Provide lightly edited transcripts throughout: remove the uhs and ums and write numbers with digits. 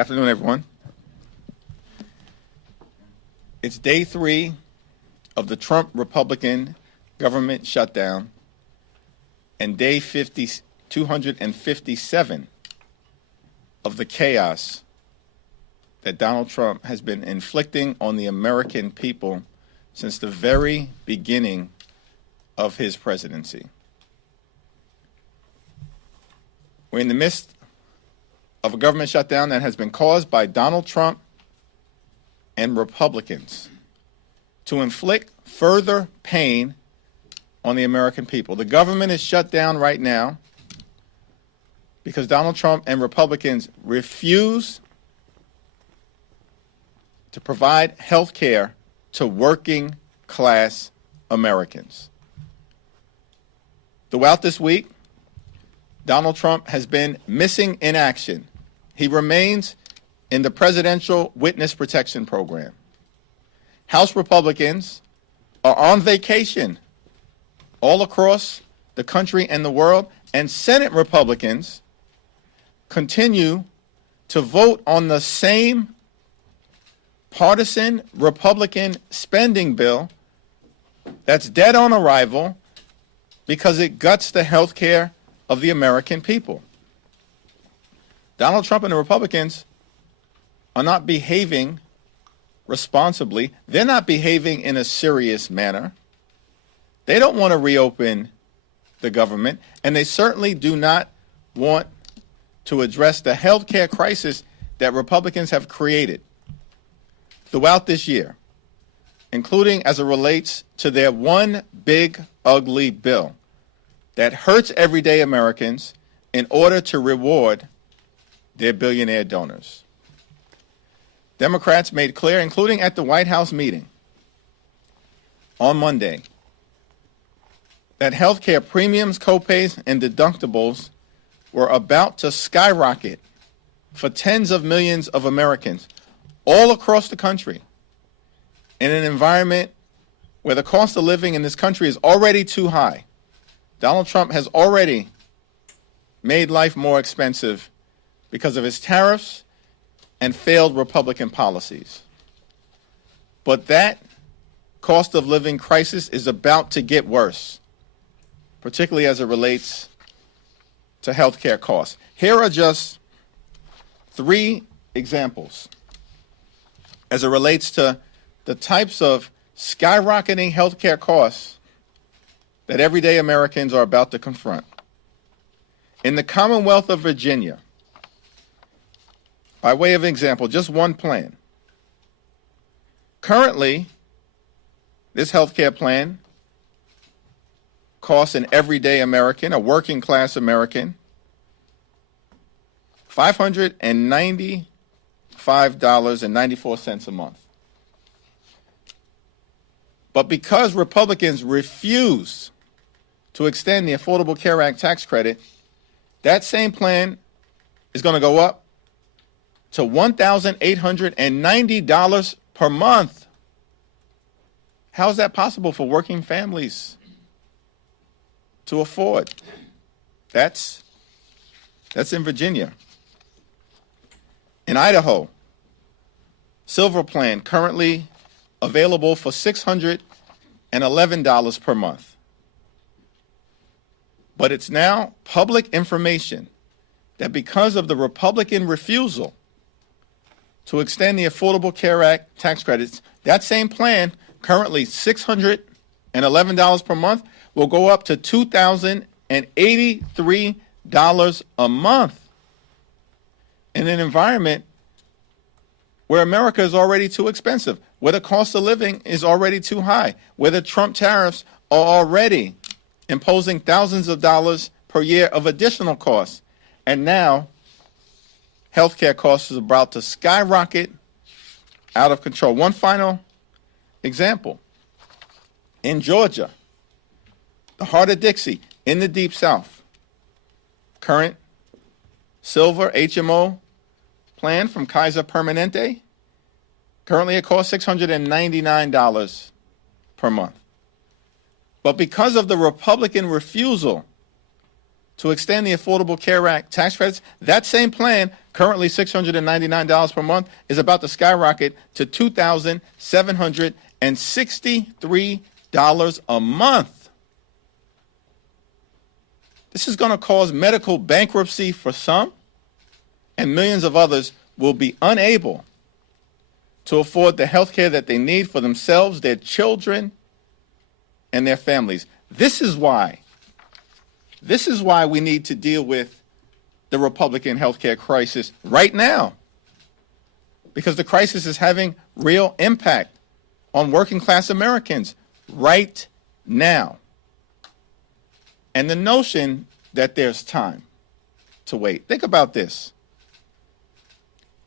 Afternoon, everyone. It's day 3 of the Trump Republican government shutdown and day 257 of the chaos that Donald Trump has been inflicting on the American people since the very beginning of his presidency. We're in the midst of a government shutdown that has been caused by Donald Trump and Republicans to inflict further pain on the American people. The government is shut down right now because Donald Trump and Republicans refuse to provide health care to working class Americans. Throughout this week, Donald Trump has been missing in action. He remains in the Presidential Witness Protection Program. House Republicans are on vacation all across the country and the world, and Senate Republicans continue to vote on the same partisan Republican spending bill that's dead on arrival because it guts the health care of the American people. Donald Trump and the Republicans are not behaving responsibly. They're not behaving in a serious manner. They don't want to reopen the government, and they certainly do not want to address the health care crisis that Republicans have created throughout this year, including as it relates to their one big, ugly bill that hurts everyday Americans in order to reward their billionaire donors. Democrats made clear, including at the White House meeting on Monday, that health care premiums, copays, and deductibles were about to skyrocket for tens of millions of Americans all across the country in an environment where the cost of living in this country is already too high. Donald Trump has already made life more expensive because of his tariffs and failed Republican policies. But that cost of living crisis is about to get worse, particularly as it relates to health care costs. Here are just 3 examples as it relates to the types of skyrocketing health care costs that everyday Americans are about to confront. In the Commonwealth of Virginia, by way of example, just one plan. Currently, this health care plan costs an everyday American, a working class American, $595.94 a month. But because Republicans refuse to extend the Affordable Care Act tax credit, that same plan is going to go up to $1,890 per month. How is that possible for working families to afford? That's in Virginia. In Idaho, Silver Plan currently available for $611 per month. But it's now public information that because of the Republican refusal to extend the Affordable Care Act tax credits, that same plan, currently $611 per month, will go up to $2,083 a month in an environment where America is already too expensive, where the cost of living is already too high, where the Trump tariffs are already imposing thousands of dollars per year of additional costs. And now, healthcare costs is about to skyrocket out of control. One final example. In Georgia, the heart of Dixie, in the Deep South, current Silver HMO plan from Kaiser Permanente, currently it costs $699 per month. But because of the Republican refusal to extend the Affordable Care Act tax credits. That same plan, currently $699 per month, is about to skyrocket to $2,763 a month. This is going to cause medical bankruptcy for some, and millions of others will be unable to afford the health care that they need for themselves, their children, and their families. This is why we need to deal with the Republican health care crisis right now, because the crisis is having real impact on working class Americans right now. And the notion that there's time to wait. Think about this.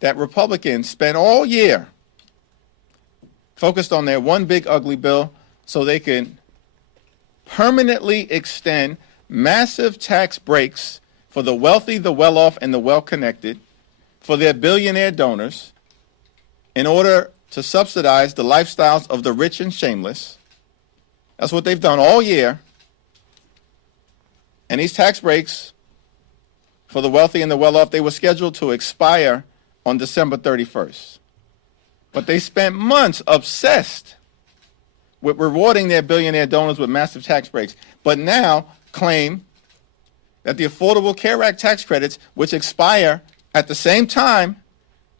That Republicans spent all year focused on their one big ugly bill so they can permanently extend massive tax breaks for the wealthy, the well-off, and the well-connected, for their billionaire donors, in order to subsidize the lifestyles of the rich and shameless. That's what they've done all year. And these tax breaks for the wealthy and the well-off, they were scheduled to expire on December 31st. But they spent months obsessed with rewarding their billionaire donors with massive tax breaks, but now claim that the Affordable Care Act tax credits, which expire at the same time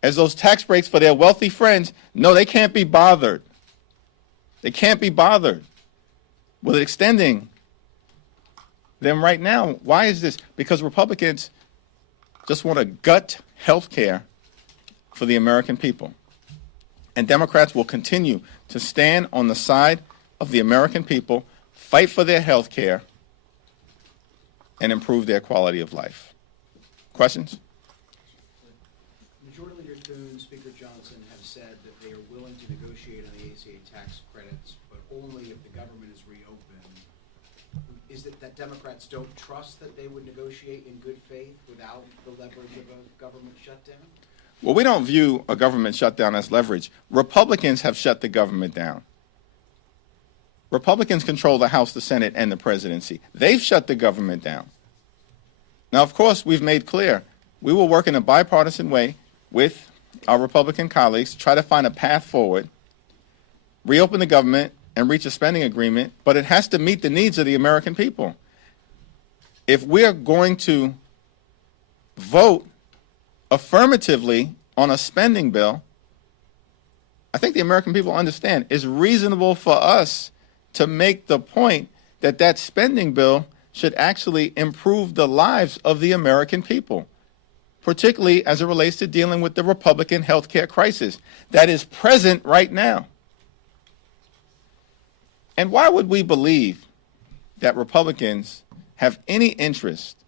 as those tax breaks for their wealthy friends, no, they can't be bothered. They can't be bothered with extending them right now. Why is this? Because Republicans just want to gut health care for the American people. And Democrats will continue to stand on the side of the American people, fight for their health care, and improve their quality of life. Questions? Majority Leader Thune, Speaker Johnson have said that they are willing to negotiate on the ACA tax credits, but only if the government is reopened. Is it that Democrats don't trust that they would negotiate in good faith without the leverage of a government shutdown? Well, we don't view a government shutdown as leverage. Republicans have shut the government down. Republicans control the House, the Senate, and the presidency. They've shut the government down. Now, of course, we've made clear we will work in a bipartisan way with our Republican colleagues, try to find a path forward, reopen the government, and reach a spending agreement, but it has to meet the needs of the American people. If we're going to vote affirmatively on a spending bill, I think the American people understand it's reasonable for us to make the point that that spending bill should actually improve the lives of the American people, particularly as it relates to dealing with the Republican health care crisis that is present right now. And why would we believe that Republicans have any interest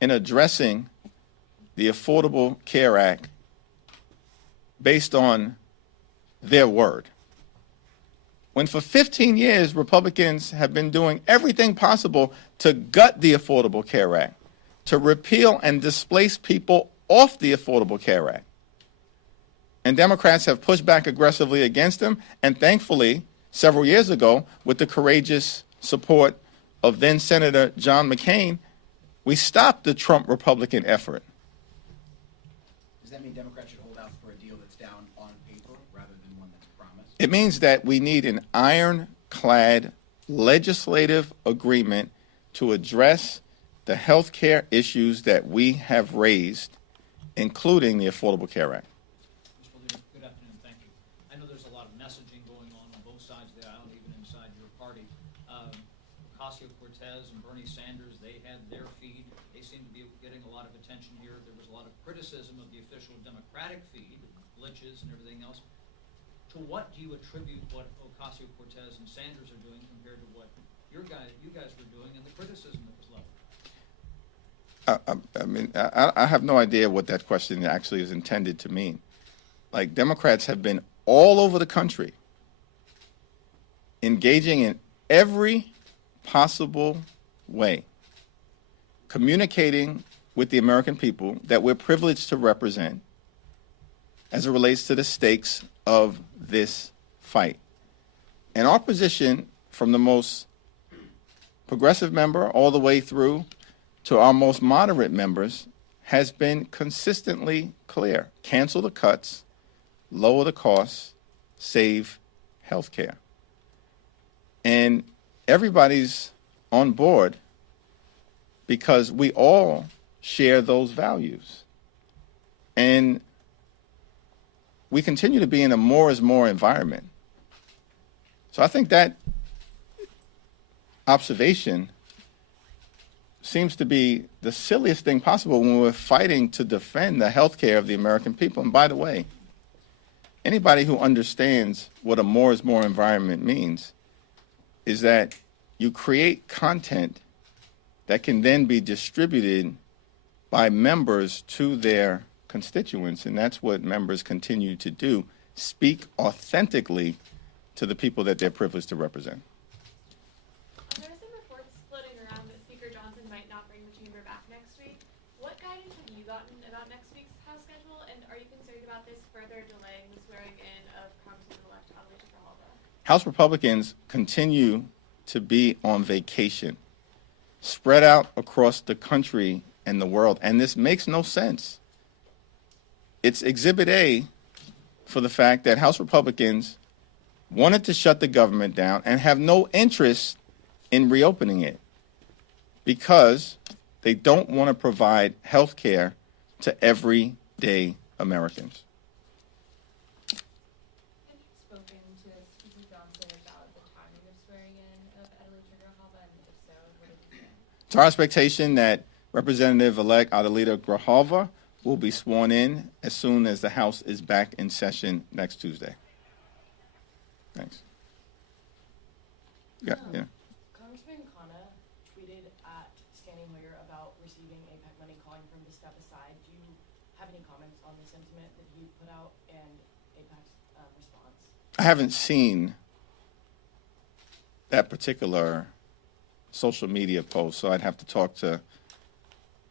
in addressing the Affordable Care Act based on their word, when for 15 years Republicans have been doing everything possible to gut the Affordable Care Act, to repeal and displace people off the Affordable Care Act? And Democrats have pushed back aggressively against them, and thankfully, several years ago, with the courageous support of then Senator John McCain, we stopped the Trump Republican effort. Does that mean Democrats should hold out for a deal that's down on paper rather than one that's promised? It means that we need an ironclad legislative agreement to address the health care issues that we have raised, including the Affordable Care Act. Mr. Leader, good afternoon. Thank you. I know there's a lot of messaging going on both sides of the aisle, even inside your party. Ocasio-Cortez and Bernie Sanders, they had their feed. They seem to be getting a lot of attention here. There was a lot of criticism of the official Democratic feed, glitches and everything else. To what do you attribute what Ocasio-Cortez and Sanders are doing compared to what you guys were doing and the criticism that was leveled? I have no idea what that question actually is intended to mean. Like, Democrats have been all over the country engaging in every possible way, communicating with the American people that we're privileged to represent as it relates to the stakes of this fight. And our position, from the most progressive member all the way through to our most moderate members has been consistently clear. Cancel the cuts, lower the costs, save health care. And everybody's on board because we all share those values. And we continue to be in a more is more environment. So I think that observation seems to be the silliest thing possible when we're fighting to defend the health care of the American people. And by the way, anybody who understands what a more is more environment means is that you create content that can then be distributed by members to their constituents, and that's what members continue to do, speak authentically to the people that they're privileged to represent. There are some reports floating around that Speaker Johnson might not bring the chamber back next week. What guidance have you gotten about next week's House schedule, and are you concerned about this further delaying the swearing in of Congressman-elect Adelita Grijalva? House Republicans continue to be on vacation, spread out across the country and the world, and this makes no sense. It's Exhibit A for the fact that House Republicans wanted to shut the government down and have no interest in reopening it because they don't want to provide health care to everyday Americans. Have you spoken to Speaker Johnson about the timing of swearing in of Adelita Grijalva, and if so, what did he say? It's our expectation that Representative-elect Adelita Grijalva will be sworn in as soon as the House is back in session next Tuesday. Thanks. Yeah. Congressman Khanna tweeted at Standing Hoyer about receiving APEC money, calling for him to step aside. Do you have any comments on the sentiment that he put out and APEC's response? I haven't seen that particular social media post, so I'd have to talk to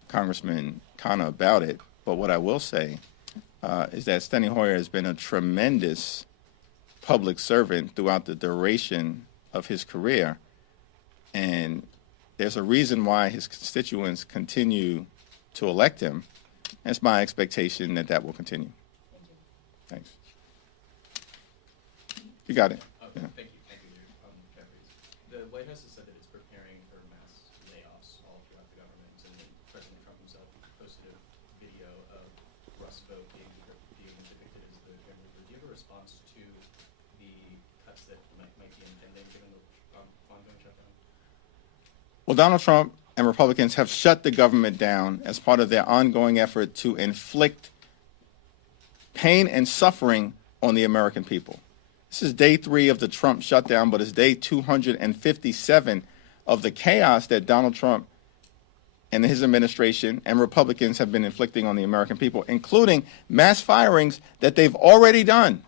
Congressman Khanna about it. But what I will say is that Steny Hoyer has been a tremendous public servant throughout the duration of his career, and there's a reason why his constituents continue to elect him. And it's my expectation that that will continue. Thank you. Thanks. You got it. Yeah. Thank you, Jeffries. The White House has said that it's preparing for mass layoffs all throughout the government, and then President Trump himself posted a video of Russ Vought being depicted as the Grim Reaper. Do you have a response to the cuts that might be impending given the ongoing shutdown? Well, Donald Trump and Republicans have shut the government down as part of their ongoing effort to inflict pain and suffering on the American people. This is day 3 of the Trump shutdown, but it's day 257 of the chaos that Donald Trump and his administration and Republicans have been inflicting on the American people, including mass firings that they've already done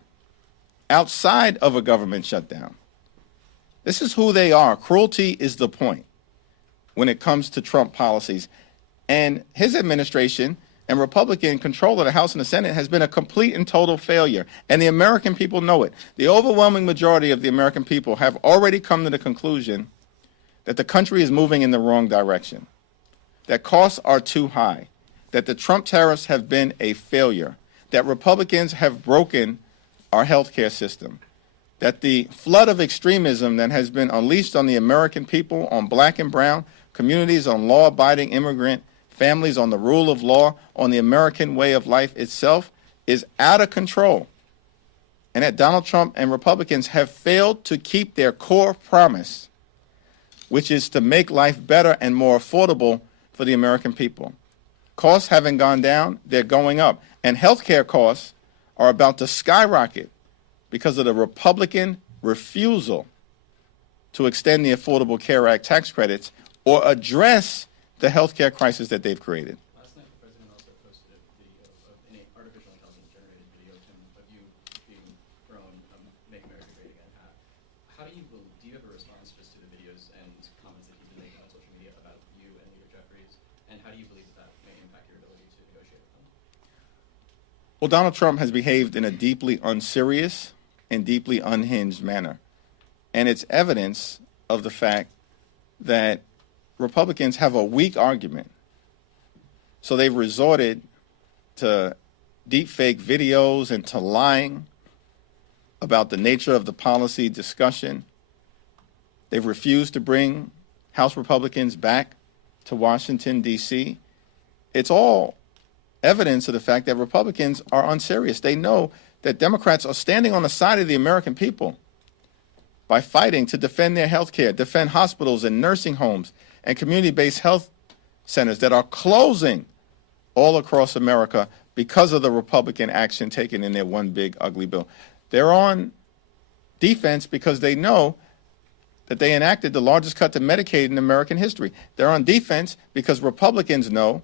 outside of a government shutdown. This is who they are. Cruelty is the point when it comes to Trump policies. And his administration and Republican control of the House and the Senate has been a complete and total failure. And the American people know it. The overwhelming majority of the American people have already come to the conclusion that the country is moving in the wrong direction, that costs are too high, that the Trump tariffs have been a failure, that Republicans have broken our health care system, that the flood of extremism that has been unleashed on the American people, on black and brown communities, on law-abiding immigrant families, on the rule of law, on the American way of life itself, is out of control. And that Donald Trump and Republicans have failed to keep their core promise, which is to make life better and more affordable for the American people. Costs haven't gone down, they're going up. And healthcare costs are about to skyrocket because of the Republican refusal to extend the Affordable Care Act tax credits or address the healthcare crisis that they've created. Last night, the president also posted a video of an artificial intelligence-generated video of you being thrown "Make America Great Again" hat. How do you have a response just to the videos and comments that he's been making on social media about you and Leader Jeffries, and how do you believe that may impact your ability to negotiate with them? Well, Donald Trump has behaved in a deeply unserious and deeply unhinged manner. And it's evidence of the fact that Republicans have a weak argument So they've resorted to deep fake videos and to lying about the nature of the policy discussion. They've refused to bring House Republicans back to Washington, D.C. It's all evidence of the fact that Republicans are unserious. They know that Democrats are standing on the side of the American people by fighting to defend their health care, defend hospitals and nursing homes and community-based health centers that are closing all across America because of the Republican action taken in their one big ugly bill. They're on defense because they know that they enacted the largest cut to Medicaid in American history. They're on defense because Republicans know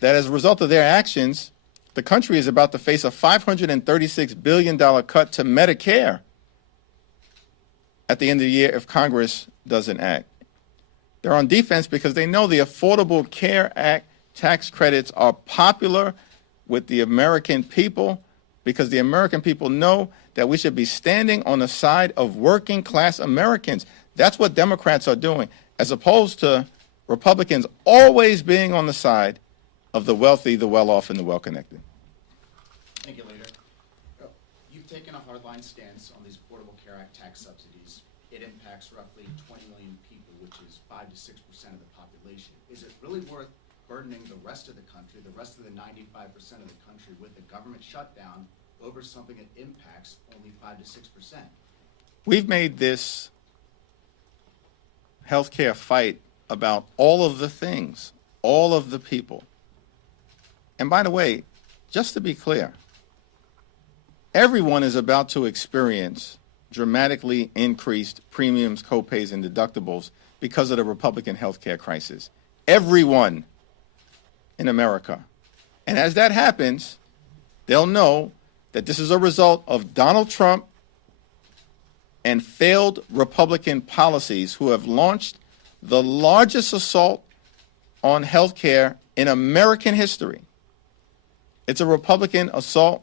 that as a result of their actions, the country is about to face a $536 billion cut to Medicare at the end of the year if Congress doesn't act. They're on defense because they know the Affordable Care Act tax credits are popular with the American people because the American people know that we should be standing on the side of working class Americans. That's what Democrats are doing, as opposed to Republicans always being on the side of the wealthy, the well-off, and the well-connected. Thank you, Leader. You've taken a hardline stance on these Affordable Care Act tax subsidies. It impacts roughly 20 million people, which is 5 to 6% of the population. Is it really worth burdening the rest of the country, the rest of the 95% of the country, with the government shutdown over something that impacts only 5 to 6%? We've made this healthcare fight about all of the things, all of the people. And by the way, just to be clear, everyone is about to experience dramatically increased premiums, copays, and deductibles because of the Republican healthcare crisis. Everyone in America. And as that happens, they'll know that this is a result of Donald Trump and failed Republican policies who have launched the largest assault on health care in American history. It's a Republican assault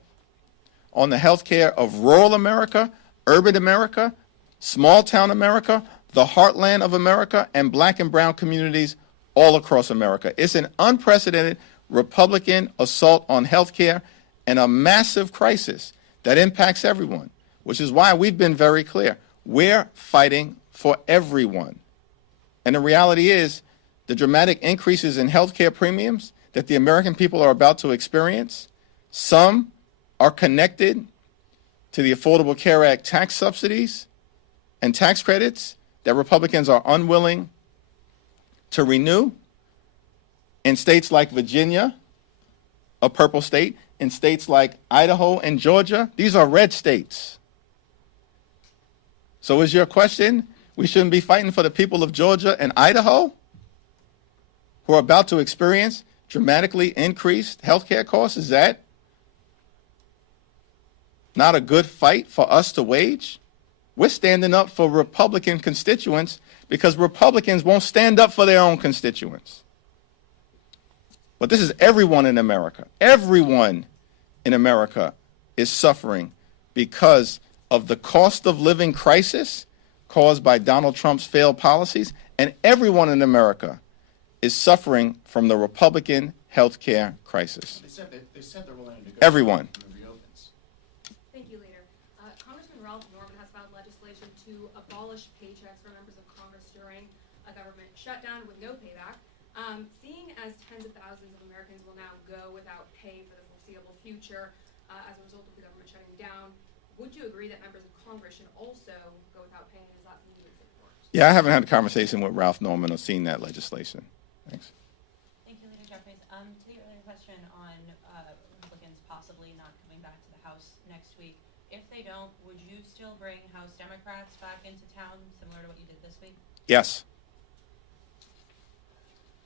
on the health care of rural America, urban America, small town America, the heartland of America, and black and brown communities all across America. It's an unprecedented Republican assault on health care and a massive crisis that impacts everyone, which is why we've been very clear. We're fighting for everyone. And the reality is the dramatic increases in health care premiums that the American people are about to experience, some are connected to the Affordable Care Act tax subsidies and tax credits that Republicans are unwilling to renew in states like Virginia, a purple state, in states like Idaho and Georgia. These are red states. So is your question, we shouldn't be fighting for the people of Georgia and Idaho who are about to experience dramatically increased health care costs? Is that not a good fight for us to wage? We're standing up for Republican constituents because Republicans won't stand up for their own constituents. But this is everyone in America. Everyone in America is suffering because of the cost of living crisis caused by Donald Trump's failed policies, and everyone in America is suffering from the Republican health care crisis. They said they're willing to negotiate. Everyone. When it reopens. Thank you, Leader. Congressman Ralph Norman has filed legislation to abolish paychecks for members of Congress during a government shutdown with no payback. Seeing as tens of thousands of Americans will now go without pay for the foreseeable future as a result of the government shutting down, would you agree that members of Congress should also go without pay, and is that something you would support? Yeah, I haven't had a conversation with Ralph Norman or seen that legislation. Thanks. Thank you, Leader Jeffries. To your earlier question on Republicans possibly not coming back to the House next week, if they don't, would you still bring House Democrats back into town, similar to what you did this week? Yes.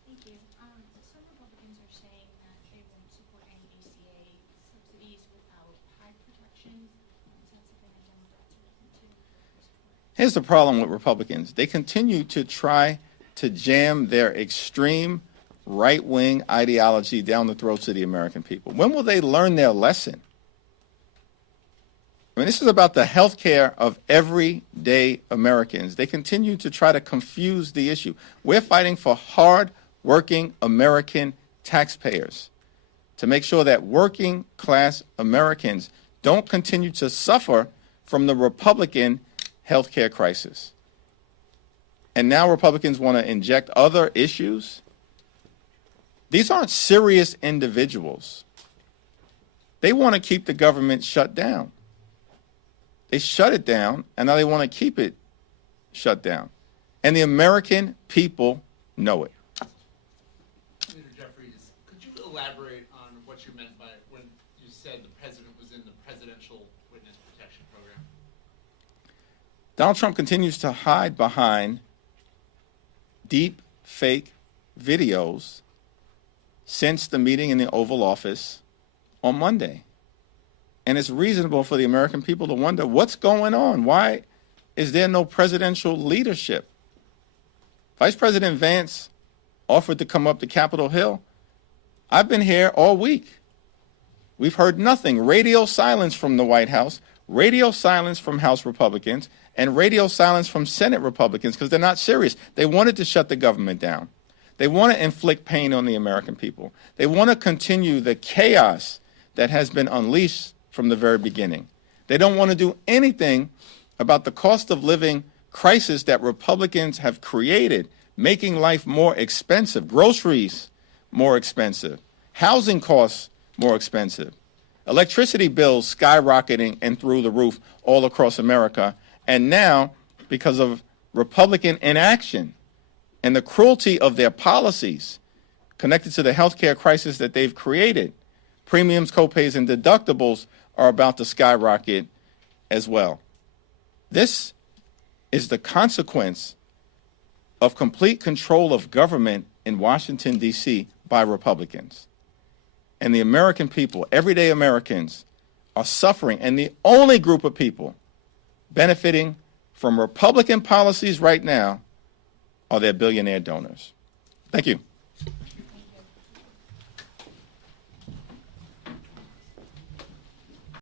Thank you. Some Republicans are saying that they won't support any ACA subsidies without high protections. Is that something that Democrats are looking to support? Here's the problem with Republicans. They continue to try to jam their extreme right-wing ideology down the throats of the American people. When will they learn their lesson? I mean, this is about the health care of everyday Americans. They continue to try to confuse the issue. We're fighting for hard-working American taxpayers to make sure that working class Americans don't continue to suffer from the Republican health care crisis. And now Republicans want to inject other issues. These aren't serious individuals. They want to keep the government shut down. They shut it down, and now they want to keep it shut down. And the American people know it. Leader Jeffries, could you elaborate on what you meant by when you said the president was in the Presidential Witness Protection Program? Donald Trump continues to hide behind deep fake videos since the meeting in the Oval Office on Monday. And it's reasonable for the American people to wonder what's going on. Why is there no presidential leadership? Vice President Vance offered to come up to Capitol Hill. I've been here all week. We've heard nothing. Radio silence from the White House, radio silence from House Republicans, and radio silence from Senate Republicans because they're not serious. They wanted to shut the government down. They want to inflict pain on the American people. They want to continue the chaos that has been unleashed from the very beginning. They don't want to do anything about the cost of living crisis that Republicans have created, making life more expensive, groceries more expensive, housing costs more expensive, electricity bills skyrocketing and through the roof all across America. And now, because of Republican inaction and the cruelty of their policies connected to the healthcare crisis that they've created, premiums, copays, and deductibles are about to skyrocket as well. This is the consequence of complete control of government in Washington, D.C. by Republicans. And the American people, everyday Americans, are suffering. And the only group of people benefiting from Republican policies right now are their billionaire donors. Thank you.